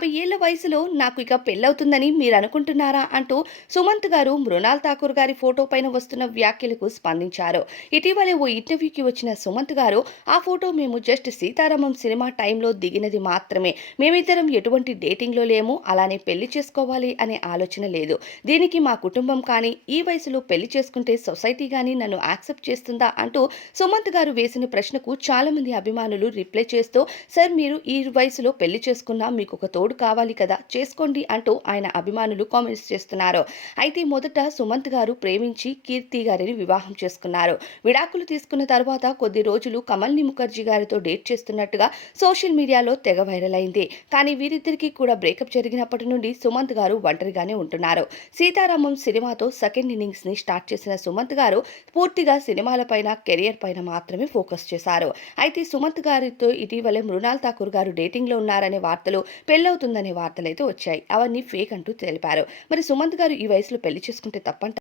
50 ఏళ్ల వయసులో నాకు ఇక పెళ్లవుతుందని మీరనుకుంటున్నారా అంటూ సుమంత్ గారు మృణాల్ ఠాకూర్ గారి ఫోటో పైన వస్తున్న వ్యాఖ్యలకు స్పందించారు. ఇటీవలే ఓ ఇంటర్వ్యూకి వచ్చిన సుమంత్ గారు ఆ ఫోటో మేము జస్ట్ సీతారామం సినిమా టైంలో దిగినది మాత్రమే. మేమిద్దరం ఎటువంటి డేటింగ్‌లో లేము. అలానే పెళ్లి చేసుకోవాలి అనే ఆలోచన లేదు. దీనికి మా కుటుంబం కానీ, ఈ వయసులో పెళ్లి చేసుకుంటే సొసైటీ గాని నన్ను యాక్సెప్ట్ చేస్తుందా అంటూ సుమంత్ గారు వేసిన ప్రశ్నకు చాలా మంది అభిమానులు రిప్లై చేస్తూ సార్ మీరు ఈ వయసులో పెళ్లి చేసుకున్నా మీకొక తోడు కావాలి కదా చేసుకోండి అంటూ ఆయన అభిమానులు కామెంట్స్ చేస్తున్నారు. అయితే మొదట సుమంత్ గారు ప్రేమించి కీర్తి గారిని వివాహం చేసుకున్నారు. విడాకులు తీసుకున్న తర్వాత కొద్ది రోజులు కమల్ని ముఖర్జీ గారితో డేట్ చేస్తున్నట్టుగా సోషల్ మీడియాలో తెగ వైరల్ అయింది. కానీ వీరిద్దరికీ కూడా బ్రేకప్ జరిగినప్పటి నుండి సుమంత్ గారు ఒంటరిగానే ఉంటున్నారు. సీతారామం సినిమాతో సెకండ్ ఇన్నింగ్స్ ని స్టార్ట్ చేసిన సుమంత్ గారు పూర్తిగా సినిమాల పైన కెరియర్ పైన మాత్రమే ఫోకస్ చేశారు. అయితే సుమంత్ గారితో ఇటీవలే మృణాల్ ఠాకూర్ గారు డేటింగ్‌లో ఉన్నారనే వార్తలు, పెళ్లవుతుందనే వార్తలైతే వచ్చాయి. అవన్నీ ఫేక్ అంటూ తెలిపారు. మరి సుమంత్ గారు ఈ వయసులో పెళ్లి చేసుకుంటే తప్పంటారా?